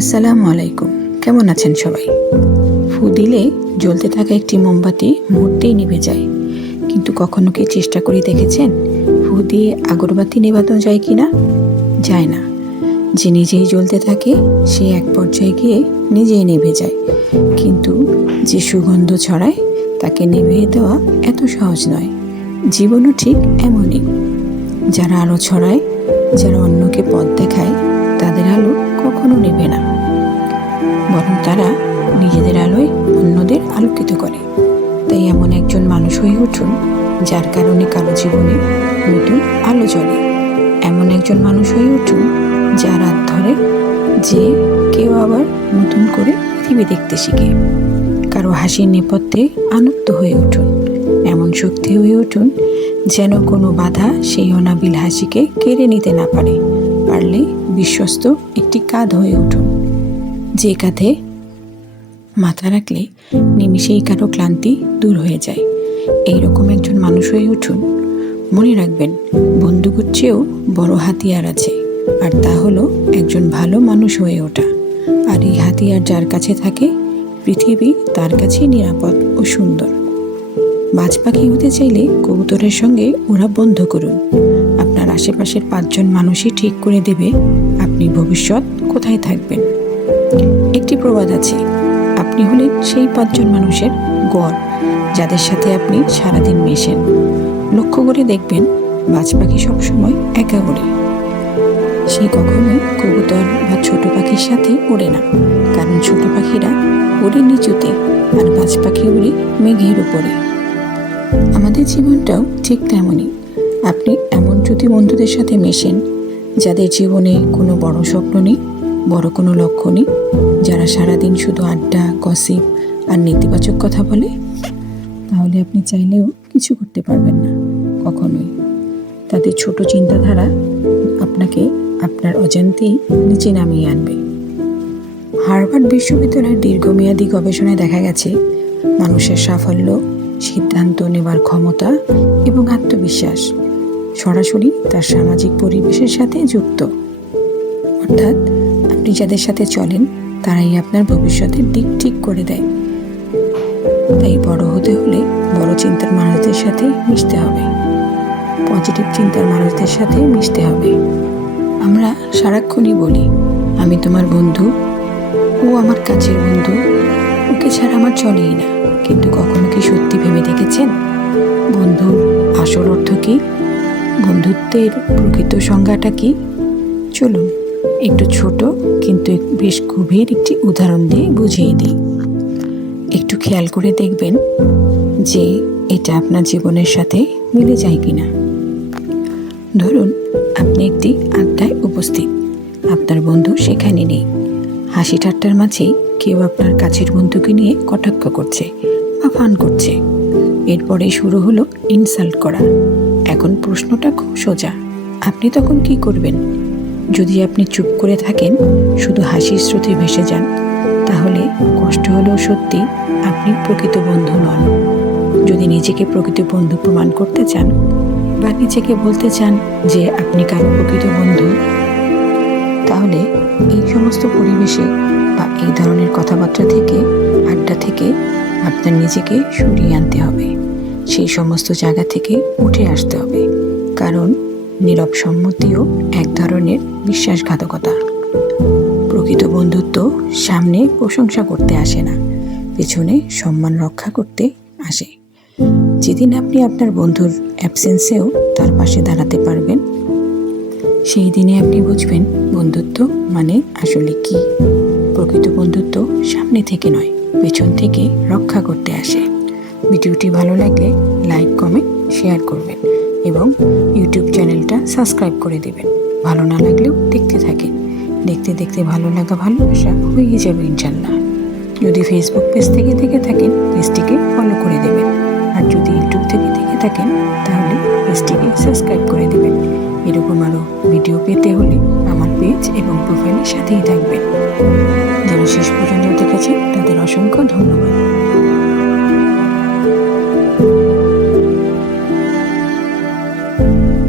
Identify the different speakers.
Speaker 1: আসসালামু আলাইকুম। কেমন আছেন সবাই? ফু দিলে জ্বলতে থাকা একটি মোমবাতি মুহূর্তেই নিভে যায়। কিন্তু কখনো কি চেষ্টা করে দেখেছেন? ফু দিয়ে আগরবাতি নেভানো যায় কি না যায় না। যে নিজেই জ্বলতে থাকে, সে এক পর্যায়ে গিয়ে নিজেই নেভে যায়। কিন্তু যে সুগন্ধ ছড়ায়, তাকে নিভিয়ে দেওয়া এত সহজ নয়। জীবনও ঠিক এমনই। যারা আলো ছড়ায়, যারা অন্যকে পথ দেখায়, তাদের আলো কখনো নেবে না। বরং তারা নিজেদের আলোয় অন্যদের আলোকিত করে। তাই এমন একজন মানুষ হয়ে উঠুন, যার কারণে কারও জীবনে নতুন আলো জ্বলে। এমন একজন মানুষ হয়ে উঠুন, যার হাত ধরে যে কেউ আবার নতুন করে পৃথিবী দেখতে শিখে। কারও হাসির নেপথ্যে আনন্দ হয়ে উঠুন। এমন শক্তি হয়ে উঠুন, যেন কোনো বাধা সেই অনাবিল হাসিকে কেড়ে নিতে না পারে। পারলে বিশ্বস্ত একটি কাঁধ হয়ে উঠুন। যে কাঁধে মাথা রাখলে নিমিষেই কারও ক্লান্তি দূর হয়ে যায়। এইরকম একজন মানুষ হয়ে উঠুন। মনে রাখবেন, বন্দুকের চেয়েও বড় হাতিয়ার আছে। আর তা হলো একজন ভালো মানুষ হয়ে ওঠা। আর এই হাতিয়ার যার কাছে থাকে, পৃথিবী তার কাছেই নিরাপদ ও সুন্দর। বাজ পাখি হতে চাইলে কবুতরের সঙ্গে ওরা বন্ধ করুন। আপনার আশেপাশের পাঁচজন মানুষই ঠিক করে দেবে, আপনি ভবিষ্যৎ কোথায় থাকবেন। একটি প্রবাদ আছে। আপনি হলেন সেই পাঁচজন মানুষের গড়, যাদের সাথে আপনি সারাদিন মেশেন। লক্ষ্য করে দেখবেন বাজ পাখি সবসময় একা ওড়ে। সে কখনোই কবুতর বা ছোট পাখির সাথে ওড়ে না। কারণ ছোট পাখিরা ওড়ে নিচুতে, আর বাজ পাখি ওড়ে মেঘের উপরে। আমাদের জীবনটাও ঠিক তেমনই। আপনি এমন যদি বন্ধুদের সাথে মেশেন, যাদের জীবনে কোনো বড় স্বপ্ন নেই। বড় কোনো লক্ষ্য নেই। যারা সারাদিন শুধু আড্ডা কসিপ আর নেতিবাচক কথা বলে, তাহলে আপনি চাইলেও কিছু করতে পারবেন না, কখনোই। তাদের ছোট চিন্তাধারা আপনাকে আপনার অজান্তেই নিচে নামিয়ে আনবে। হার্ভার্ড বিশ্ববিদ্যালয়ের দীর্ঘমেয়াদী গবেষণায় দেখা গেছে, মানুষের সাফল্য, সিদ্ধান্ত নেবার ক্ষমতা এবং আত্মবিশ্বাস সরাসরি তার সামাজিক পরিবেশের সাথে যুক্ত। অর্থাৎ আপনি যাদের সাথে চলেন, তারাই আপনার ভবিষ্যতের দিক ঠিক করে দেয়। তাই বড় হতে হলে বড় চিন্তার মানুষদের সাথে মিশতে হবে। পজিটিভ চিন্তার মানুষদের সাথে মিশতে হবে। আমরা সারাক্ষণই বলি, আমি তোমার বন্ধু, ও আমার কাছের বন্ধু। ওকে ছাড়া আমার চলেই না। কিন্তু কখনো কি সত্যি ভেবে দেখেছেন? বন্ধুর আসল অর্থ কি? বন্ধুত্বের প্রকৃত সংজ্ঞাটা কি? চলুন। একটু ছোট, কিন্তু বেশ গভীর একটি উদাহরণ দিয়ে বুঝিয়ে দিই। একটু খেয়াল করে দেখবেন যে এটা আপনার জীবনের সাথে মিলে যায় কিনা। ধরুন, আপনি একটি আড্ডায় উপস্থিত। আপনার বন্ধু সেখানে নেই। হাসি ঠাট্টার মাঝেই কেউ আপনার কাছের বন্ধুকে নিয়ে কটাক্ষ করছে বা ফান করছে। এরপরে শুরু হলো ইনসাল্ট করা। এখন প্রশ্নটা খুব সোজা। আপনি তখন কি করবেন? যদি আপনি চুপ করে থাকেন, শুধু হাসির স্রোতে ভেসে যান, তাহলে কষ্ট হলেও সত্যি আপনি প্রকৃত বন্ধু নন। যদি নিজেকে প্রকৃত বন্ধু প্রমাণ করতে চান, বা নিজেকে বলতে চান যে আপনি কারও প্রকৃত বন্ধু, তাহলে এই সমস্ত পরিবেশে বা এই ধরনের কথাবার্তা থেকে, আড্ডা থেকে আপনার নিজেকে সরিয়ে আনতে হবে। সেই সমস্ত জায়গা থেকে উঠে আসতে হবে। কারণ নীরব সম্মতিও এক ধরনের বিশ্বাসঘাতকতা। প্রকৃত বন্ধুত্ব সামনে প্রশংসা করতে আসে না, পেছনে সম্মান রক্ষা করতে আসে। যেদিন আপনি আপনার বন্ধুর অ্যাবসেন্সেও তার পাশে দাঁড়াতে পারবেন, সেই দিনে আপনি বুঝবেন বন্ধুত্ব মানে আসলে কি। প্রকৃত বন্ধুত্ব সামনে থেকে নয়, পেছন থেকে রক্ষা করতে আসে। ভিডিওটি ভালো লাগলে লাইক, কমেন্ট, শেয়ার করবেন এবং ইউটিউব সাবস্ক্রাইব করে দেবেন। ভালো না লাগলেও দেখতে থাকেন। দেখতে দেখতে ভালো লাগা ভালোবাসা হয়ে যাবে ইনশাল্লাহ যদি ফেসবুক পেজ থেকে দেখে থাকেন, পেজটিকে ফলো করে দেবেন। আর যদি ইউটিউব থেকে দেখে থাকেন, তাহলে পেজটিকে সাবস্ক্রাইব করে দেবেন। এরকম আরও ভিডিও পেতে হলে আমার পেজ এবং প্রোফাইলের সাথেই থাকবেন। যারা শেষ পর্যন্ত দেখেছেন, তাদের অসংখ্য ধন্যবাদ। thank you